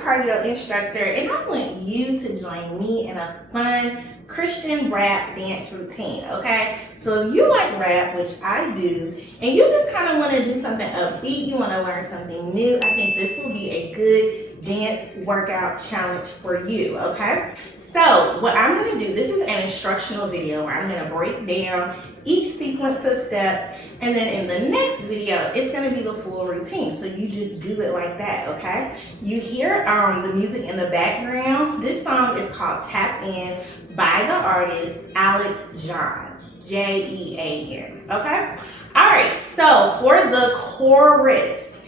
cardio instructor, and I want you to join me in a fun Christian rap dance routine, okay? So if you like rap, which I do, and you just kind of want to do something upbeat, you want to learn something new, I think this will be a good dance workout challenge for you, okay? So what I'm going to do, this is an instructional video where I'm going to break down each sequence of steps, and then in the next video, it's going to be the full routine. So you just do it like that, okay? You hear the music in the background. This song is called Tap In by the artist Alex Jean, Jean, okay? All right, so for the chorus,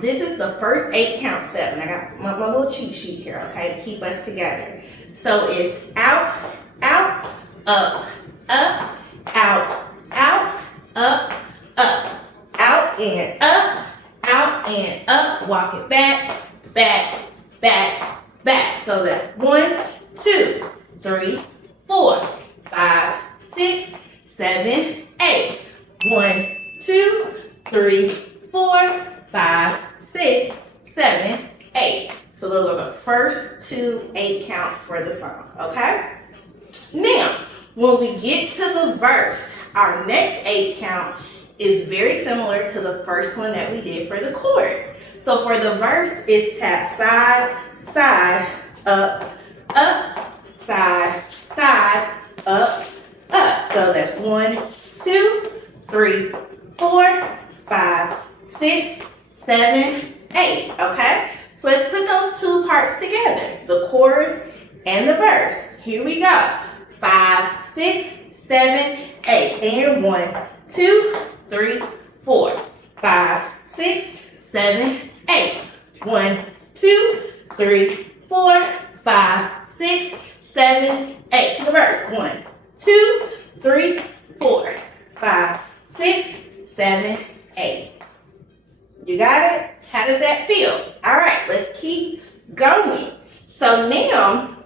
this is the first 8 count step, and I got my little cheat sheet here, okay, to keep us together. So it's out, out, up, up, out, out, up, up, out and up, walk it back, back, back, back. So that's 1, 2, 3, 4, 5, 6, 7, 8. 1, 2, 3, 4, 5, 6, 7, 8. So those are the first 2 8 counts for the song, okay? Now, when we get to the verse, our next 8 count is very similar to the first one that we did for the chorus. So for the verse, it's tap side, side, up, up, side, side, up, up. So that's 1, 2, 3, 4, 5, 6, 7, 8, okay? So let's put those 2 parts together, the chorus and the verse. Here we go. 5, 6, 7, 8. And 1, 2, 3, 4, 5, 6, 7, 8. 1, 2, 3, 4, 5, 6, 7, 8. To the verse. 1, 2, 3, 4, 5, 6, 7, 8. You got it? How does that feel? All right, let's keep going. So now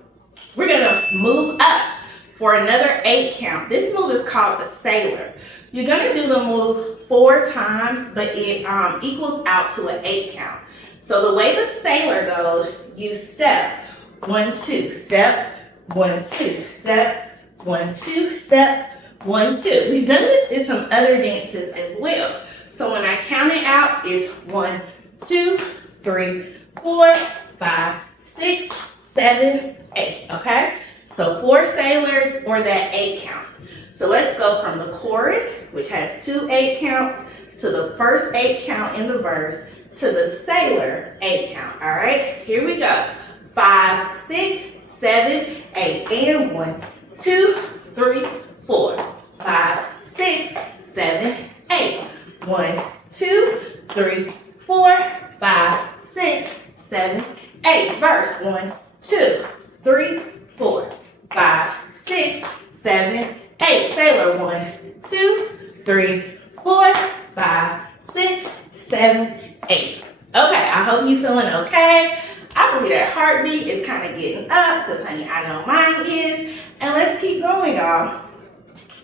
we're gonna move up for another 8 count. This move is called the sailor. You're gonna do the move 4 times, but it equals out to an 8 count. So the way the sailor goes, you step, 1, 2, step, 1, 2, step, 1, 2, step, 1, 2. We've done this in some other dances as well. So when I count it out, it's 1, 2, 3, 4, 5, 6, 7, 8, okay? So 4 sailors or that 8 count. So let's go from the chorus, which has 2 8 counts, to the first 8 count in the verse, to the sailor 8 count, all right? Here we go. 5, 6, 7, 8, and 1, 2, 3, 4, 5, 6, 7, 8. 1, 2, 3, 4, 5, 6, 7, 8. Verse 1, 2, 3, 4, 5, 6, 7, 8. Sailor 1, 2, 3, 4, 5, 6, 7, 8. Okay, I hope you're feeling okay. I believe that heartbeat is kind of getting up because, honey, I know mine is. And let's keep going, y'all.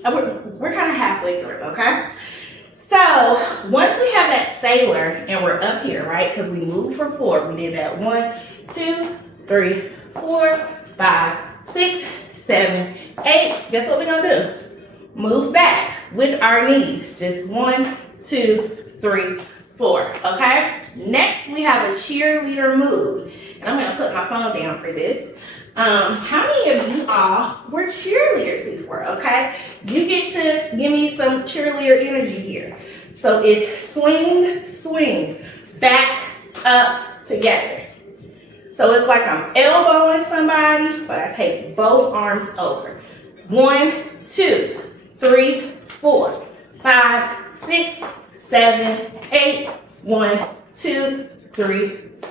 We're kind of halfway through, okay? So once we have that sailor and we're up here, right? Because we moved for 4. We did that 1, 2, 3, 4, 5, 6, 7, 8. Guess what we're gonna do? Move back with our knees. Just 1, 2, 3, 4. Okay? Next we have a cheerleader move. And I'm gonna put my phone down for this. How many of you all were cheerleaders before, okay? You get to give me some cheerleader energy here. So it's swing, swing, back, up, together. So it's like I'm elbowing somebody, but I take both arms over. 1, 2, 3, 4, 5, 6, 7, 8. 1, 2, 3, 4.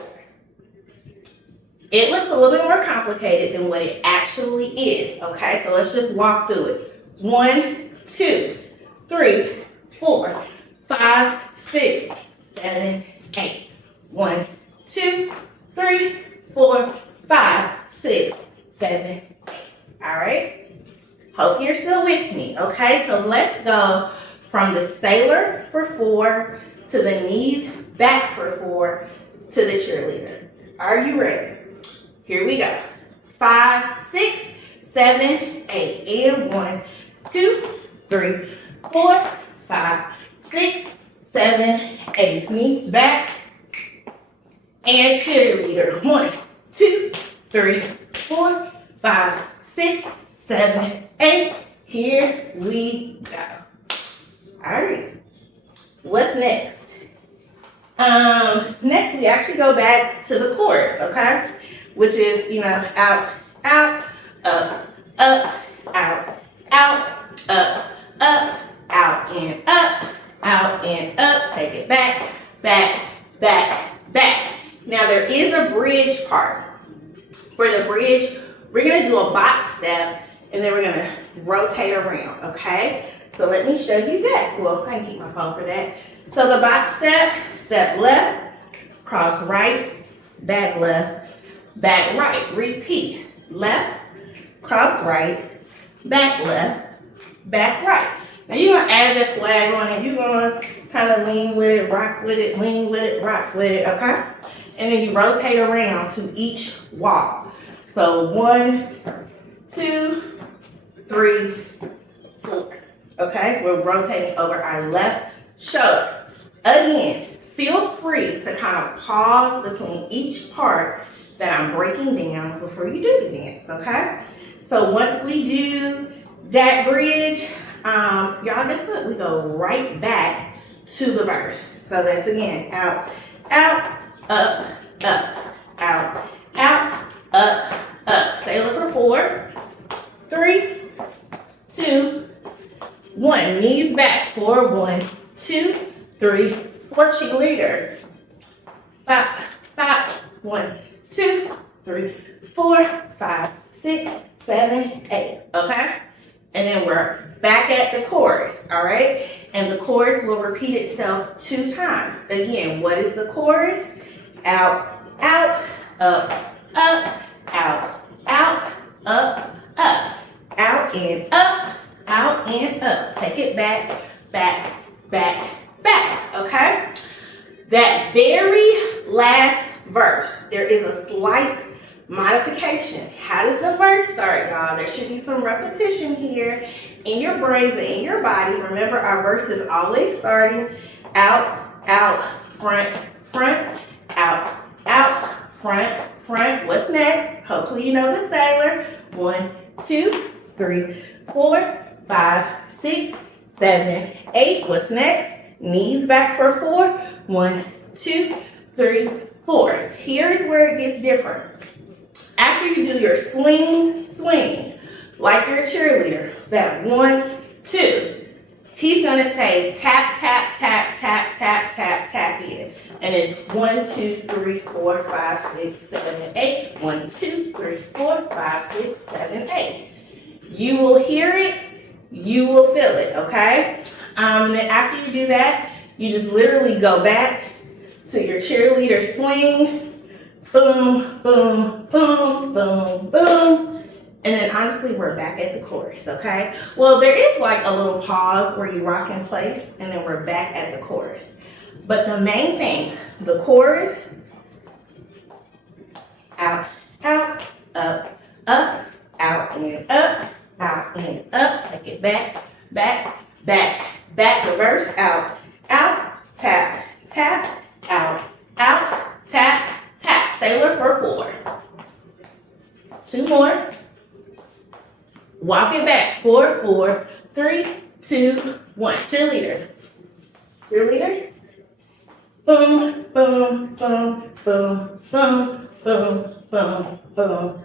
It looks a little bit more complicated than what it actually is, okay? So let's just walk through it. 1, 2, 3, 4, 5, 6, 7, 8. 1, 2, 3, 4, 5, 6, 7, 8. All right? Hope you're still with me, okay? So let's go from the sailor for 4 to the knees back for 4 to the cheerleader. Are you ready? Here we go. 5, 6, 7, 8. And 1, 2, 3, 4, 5, 6, 7, 8. Knees back. And cheerleader. 1, 2, 3, 4, 5, 6, 7, 8. Here we go. All right. What's next? Next we actually go back to the chorus, okay? Which is, out, out, up, out, out, up, out and up. Take it back, back, back, back. Now there is a bridge part. For the bridge, we're gonna do a box step and then we're gonna rotate around, okay? So let me show you that. Well, I can keep my phone for that. So the box step, step left, cross right, back left, back right. Repeat, left, cross right, back left, back right. Now you're gonna add your swag on it. You're gonna kind of lean with it, rock with it, lean with it, rock with it, okay? And then you rotate around to each wall. So 1, 2, 3, 4. Okay, we're rotating over our left shoulder. Again, feel free to kind of pause between each part that I'm breaking down before you do the dance, okay? So once we do that bridge, y'all guess what? We go right back to the verse. So that's again, out, out, up, up, out, out, up, up. Stay for 4, 3, 2, 1. Knees back for 1, 2, 3, 4. Cheerleader. Bop, bop. 1, 2, 3, 4, 5, 6, 7, 8. Okay? And then we're back at the chorus, all right? And the chorus will repeat itself 2 times. Again, what is the chorus? Out, out, up, up, out, out, up, up. Out and up, out and up. Take it back, back, back, back, okay? That very last verse, there is a slight modification. How does the verse start, y'all? There should be some repetition here in your brains and in your body. Remember, our verse is always starting out, out, front, front, out, out, front, front. What's next? Hopefully you know the sailor. 1, 2, 3, 4, 5, 6, 7, 8. What's next? Knees back for 4. 1, 2, 3, 4. Here's where it gets different. After you do your swing, swing, like your cheerleader, that 1, 2, he's gonna say tap, tap, tap, tap, tap, tap, tap in. And it's 1, 2, 3, 4, 5, 6, 7, 8. 1, 2, 3, 4, 5, 6, 7, 8. You will hear it, you will feel it, okay? And then after you do that, you just literally go back to your cheerleader swing. Boom, boom, boom, boom, boom. And then honestly, we're back at the chorus, okay? Well, there is like a little pause where you rock in place and then we're back at the chorus. But the main thing, the chorus, out, out, up, up, out and up, out and up. Take it back, back, back, back. The verse, out, out, tap, tap, out, out, tap, tap. Sailor for 4. 2 more. Walk it back. 4, 4, 3, 2, 1. Cheerleader. Cheerleader. Boom, boom, boom, boom, boom, boom, boom, boom.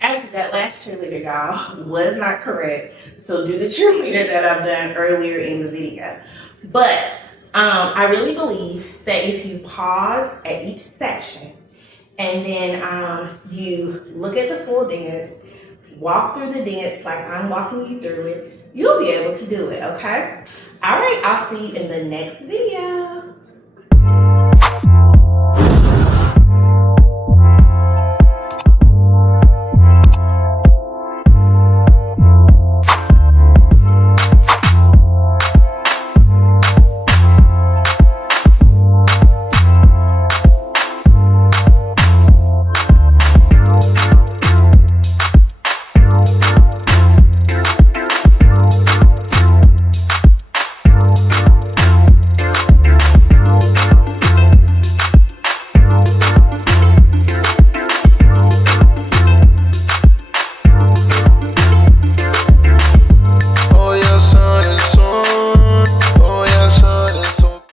Actually, that last cheerleader, y'all, was not correct. So do the cheerleader that I've done earlier in the video. But I really believe that if you pause at each section and then you look at the full dance, walk through the dance like I'm walking you through it, you'll be able to do it, okay? All right, I'll see you in the next video.